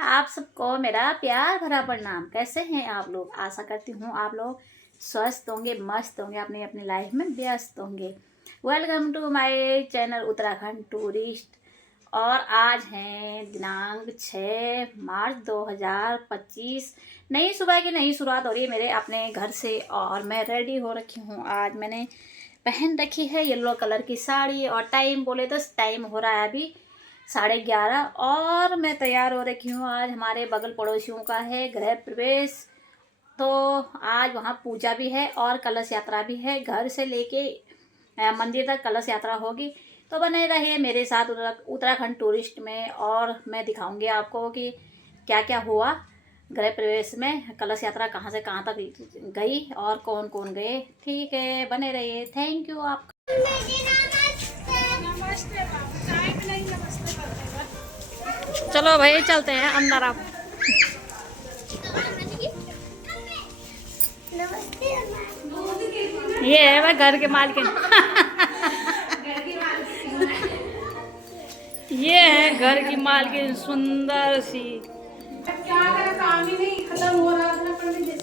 आप सबको मेरा प्यार भरा प्रणाम। कैसे हैं आप लोग? आशा करती हूँ आप लोग स्वस्थ होंगे, मस्त होंगे, अपनी अपनी लाइफ में व्यस्त होंगे। Welcome to my channel Uttarakhand tourist. और आज है दिनांक 6 मार्च 2025। नई सुबह की नई शुरुआत हो रही है मेरे अपने घर से और मैं रेडी हो रखी हूँ। आज मैंने पहन रखी है येलो कलर की साड़ी और टाइम बोले तो टाइम हो रहा है अभी 11:30 और मैं तैयार हो रखी हूँ। आज हमारे बगल पड़ोसियों का है गृह प्रवेश, तो आज वहाँ पूजा भी है और कलश यात्रा भी है। घर से लेके मंदिर तक कलश यात्रा होगी। तो बने रहिए मेरे साथ उत्तराखंड टूरिस्ट में और मैं दिखाऊंगी आपको कि क्या क्या हुआ गृह प्रवेश में, कलश यात्रा कहाँ से कहाँ तक गई और कौन कौन गए। ठीक है, बने रहिए। थैंक यू आप। चलो भाई चलते हैं अंदर। आप ये है वह घर के मालकिन। ये है घर की मालकिन सुंदर सी। क्या करें, काम ही नहीं खत्म हो रहा था पंडित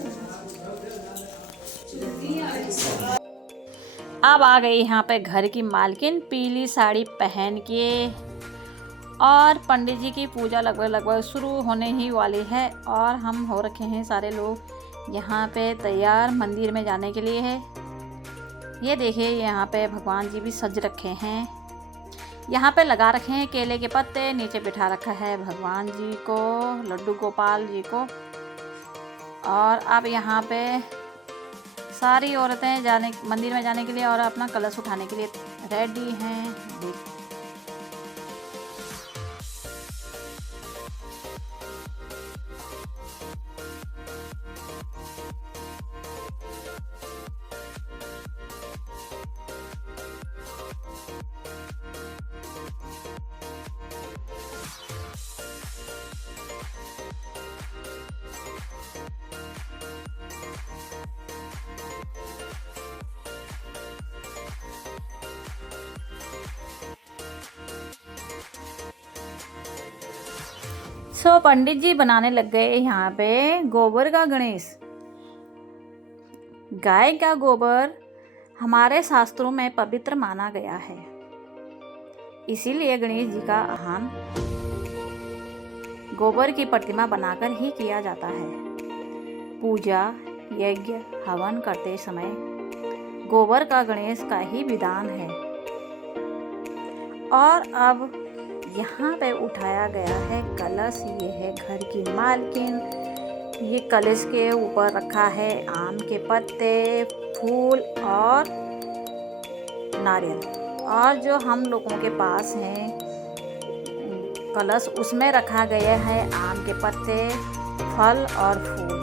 जी। अब आ गई यहाँ पे घर की मालकिन पीली साड़ी पहन के और पंडित जी की पूजा लगभग शुरू होने ही वाली है और हम हो रखे हैं सारे लोग यहाँ पे तैयार मंदिर में जाने के लिए है। ये देखिए यहाँ पे भगवान जी भी सज रखे हैं। यहाँ पे लगा रखे हैं केले के पत्ते, नीचे बिठा रखा है भगवान जी को, लड्डू गोपाल जी को। और अब यहाँ पे सारी औरतें जाने मंदिर में जाने के लिए और अपना कलश उठाने के लिए रेडी हैं। सो पंडित जी बनाने लग गए यहाँ पे गोबर का गणेश। गाय का गोबर हमारे शास्त्रों में पवित्र माना गया है, इसीलिए गणेश जी का आह्वान गोबर की प्रतिमा बनाकर ही किया जाता है। पूजा यज्ञ हवन करते समय गोबर का गणेश का ही विधान है। और अब यहाँ पे उठाया गया है कलश। ये है घर की मालकिन। ये कलश के ऊपर रखा है आम के पत्ते, फूल और नारियल। और जो हम लोगों के पास है कलश, उसमें रखा गया है आम के पत्ते, फल और फूल।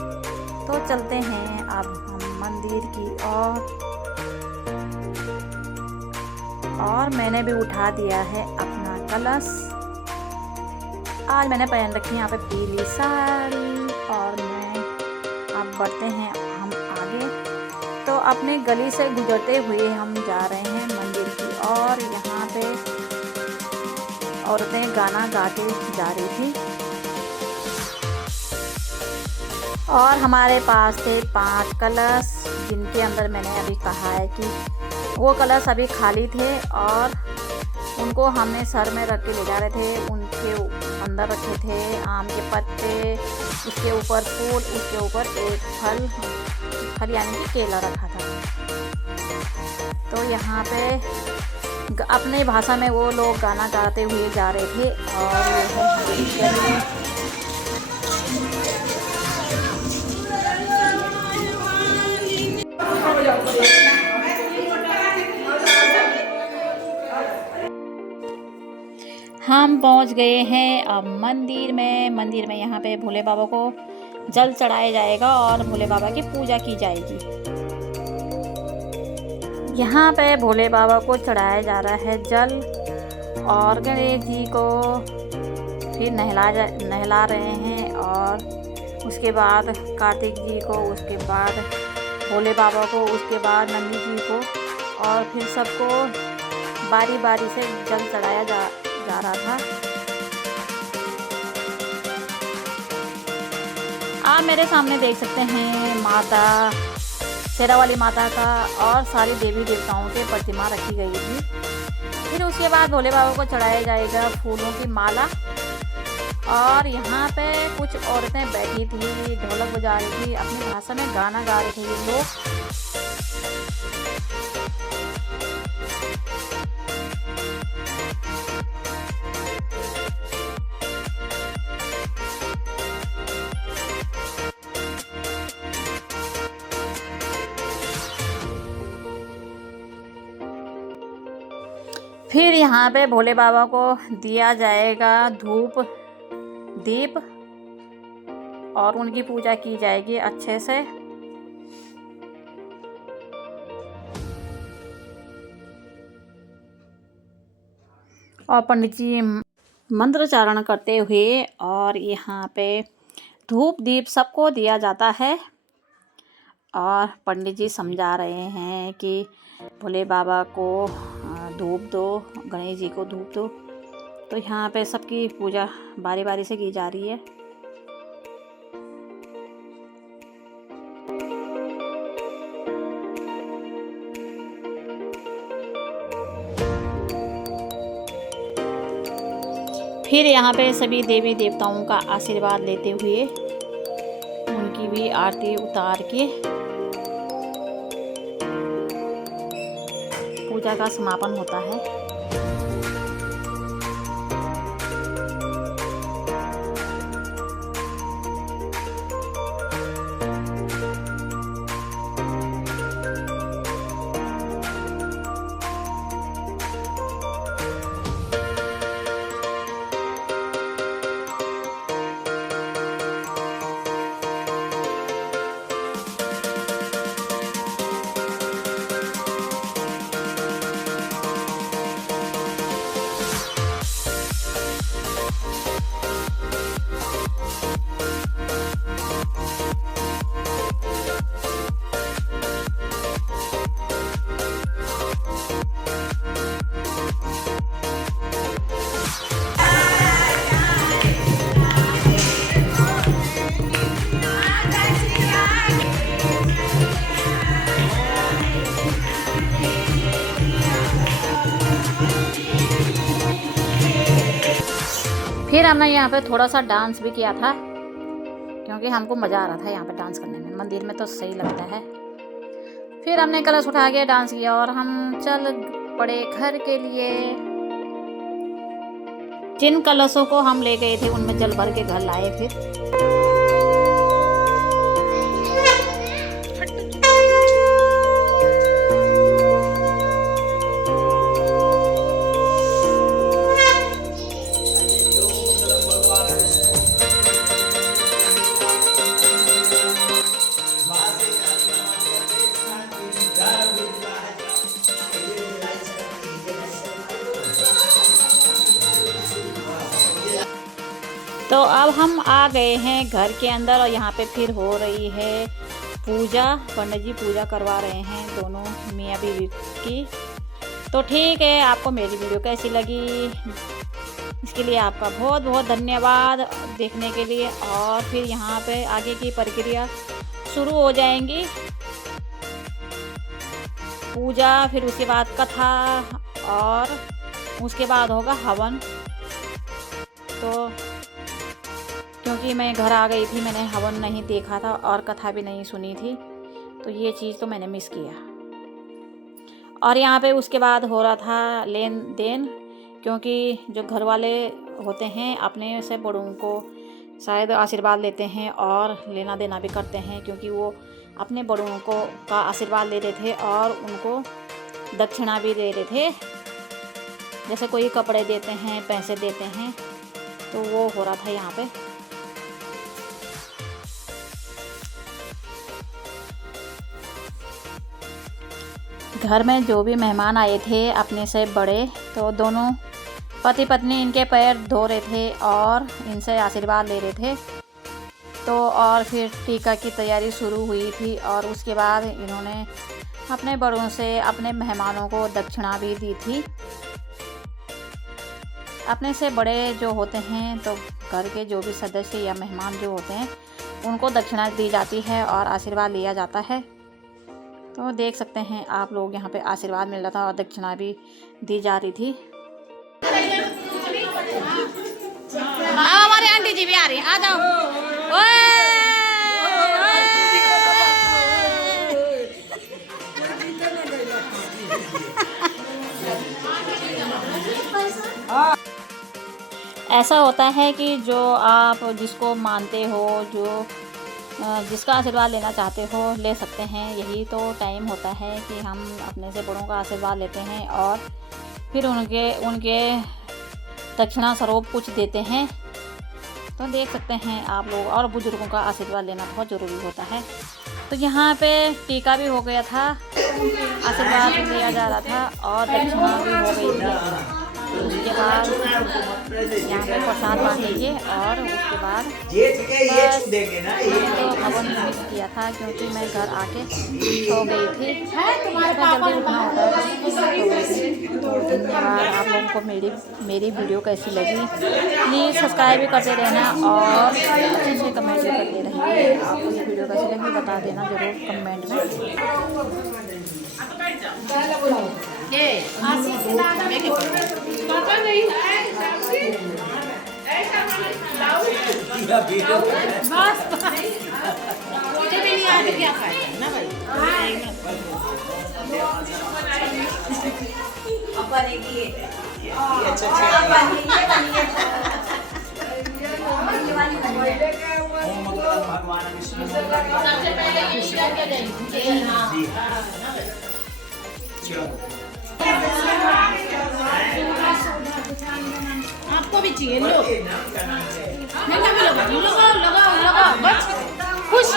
तो चलते हैं अब हम मंदिर की ओर। और मैंने भी उठा दिया है अपना कलश। आज मैंने पहन रखी है यहाँ पे पीली साड़ी और मैं अब बढ़ते हैं हम आगे। तो अपने गली से गुजरते हुए हम जा रहे हैं मंदिर की और यहाँ पे औरतें गाना गाते जा रही थी और हमारे पास थे 5 कलश, जिनके अंदर मैंने अभी कहा है कि वो कलश अभी खाली थे और उनको हमने सर में रख के ले जा रहे थे। उनके अंदर रखे थे आम के पत्ते, उसके ऊपर फूल, उसके ऊपर एक फल यानी कि केला रखा था। तो यहाँ पे अपने भाषा में वो लोग गाना गाते हुए जा रहे थे और हम पहुंच गए हैं अब मंदिर में। मंदिर में यहाँ पे भोले बाबा को जल चढ़ाया जाएगा और भोले बाबा की पूजा की जाएगी। यहाँ पे भोले बाबा को चढ़ाया जा रहा है जल और गणेश जी को फिर नहला रहे हैं और उसके बाद कार्तिक जी को, उसके बाद भोले बाबा को, उसके बाद नंदी जी को और फिर सबको बारी बारी से जल चढ़ाया जा रहा था। आप मेरे सामने देख सकते हैं माता शेरा वाली माता का और सारी देवी देवताओं के प्रतिमा रखी गई थी। फिर उसके बाद भोले बाबा को चढ़ाया जाएगा फूलों की माला। और यहाँ पे कुछ औरतें बैठी थी, ढोलक बजा रही थी, अपनी भाषा में गाना गा रहे थे ये लोग। फिर यहाँ पे भोले बाबा को दिया जाएगा धूप दीप और उनकी पूजा की जाएगी अच्छे से। और पंडित जी मंत्रोच्चारण करते हुए और यहाँ पे धूप दीप सबको दिया जाता है। और पंडित जी समझा रहे हैं कि भोले बाबा को धूप दो, गणेश जी को धूप दो। तो यहाँ पे सबकी पूजा बारी बारी से की जा रही है। फिर यहाँ पे सभी देवी देवताओं का आशीर्वाद लेते हुए उनकी भी आरती उतार के पूजा का समापन होता है। फिर हमने यहाँ पे थोड़ा सा डांस भी किया था क्योंकि हमको मज़ा आ रहा था यहाँ पे डांस करने में। मंदिर में तो सही लगता है। फिर हमने कलश उठा के डांस किया और हम चल पड़े घर के लिए। जिन कलशों को हम ले गए थे उनमें जल भर के घर लाए। फिर तो अब हम आ गए हैं घर के अंदर और यहाँ पे फिर हो रही है पूजा। पंडित जी पूजा करवा रहे हैं दोनों मियाँ बीवी की। तो ठीक है, आपको मेरी वीडियो कैसी लगी इसके लिए आपका बहुत बहुत धन्यवाद देखने के लिए। और फिर यहाँ पे आगे की प्रक्रिया शुरू हो जाएंगी, पूजा, फिर उसके बाद कथा और उसके बाद होगा हवन। तो क्योंकि मैं घर आ गई थी, मैंने हवन नहीं देखा था और कथा भी नहीं सुनी थी, तो ये चीज़ तो मैंने मिस किया। और यहाँ पे उसके बाद हो रहा था लेन देन, क्योंकि जो घर वाले होते हैं अपने से बड़ों को शायद आशीर्वाद लेते हैं और लेना देना भी करते हैं, क्योंकि वो अपने बड़ों को का आशीर्वाद ले रहे थे और उनको दक्षिणा भी दे रहे थे। जैसे कोई कपड़े देते हैं, पैसे देते हैं, तो वो हो रहा था यहाँ पे। घर में जो भी मेहमान आए थे अपने से बड़े, तो दोनों पति पत्नी इनके पैर धो रहे थे और इनसे आशीर्वाद ले रहे थे। तो और फिर टीका की तैयारी शुरू हुई थी और उसके बाद इन्होंने अपने बड़ों से अपने मेहमानों को दक्षिणा भी दी थी। अपने से बड़े जो होते हैं तो घर के जो भी सदस्य या मेहमान जो होते हैं उनको दक्षिणा दी जाती है और आशीर्वाद लिया जाता है। तो देख सकते हैं आप लोग, यहाँ पे आशीर्वाद मिल रहा था और दक्षिणा भी दी जा रही थी। हमारी आंटी जी भी आ रही हैं, आ जाओ। ऐसा होता है कि जो आप जिसको मानते हो, जो जिसका आशीर्वाद लेना चाहते हो ले सकते हैं। यही तो टाइम होता है कि हम अपने से बड़ों का आशीर्वाद लेते हैं और फिर उनके दक्षिणा स्वरूप कुछ देते हैं। तो देख सकते हैं आप लोग, और बुजुर्गों का आशीर्वाद लेना बहुत ज़रूरी होता है। तो यहाँ पे टीका भी हो गया था, आशीर्वाद भी लिया जा रहा था और दक्षिणा भी हो गई थी। उसके बाद यहाँ पे प्रसाद बांटेंगे और उसके बाद तो हवन मिस किया था क्योंकि मैं घर आके सो गई थी। जल्दी उठना होता है। धन्यवाद आप लोगों को मेरी वीडियो कैसी लगी, प्लीज़ सब्सक्राइब भी करते रहना और अच्छे से कमेंट भी करते रहना। आपको ये वीडियो कैसी लगी बता देना ज़रूर कमेंट में। क्या फायदा ना भाई। आपको भी चाहिए, लो लगाओ बस खुश।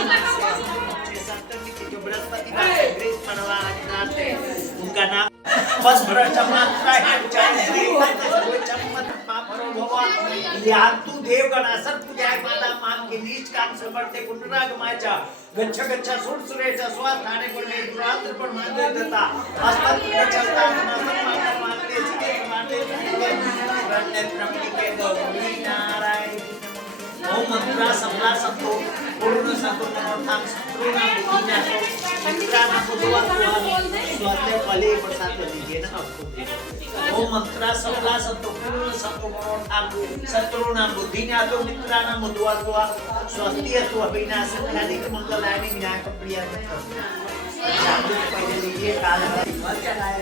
उनका नाम बस देव गणासर पूजाय माता मान के नीच काम समर्थे पुनरागमाचा गच्छ गच्छ सुर सुरेश स्वाद थाने पर में दुरांतर पर मानते देता अस्पत चलता नासर मानते सीधे मानते रण्य प्रमणि के गौरी नारायण ओम मंत्रा सबला संतो पूर्ण संतो नमोथाम शत्रुना बुद्धिना मित्राना बुद्धवा स्वास्थ्य फले प्रसाद दीजिए ना आपको। ओम मंत्रा सबला संतो पूर्ण संतो नमोथाम शत्रुना बुद्धिना तो मित्राना बुद्धवा स्वास्थ्य तो अभिनाशन खालिक मंगलाय विनायक प्रिय जादू पहले लीजिए काल चलाए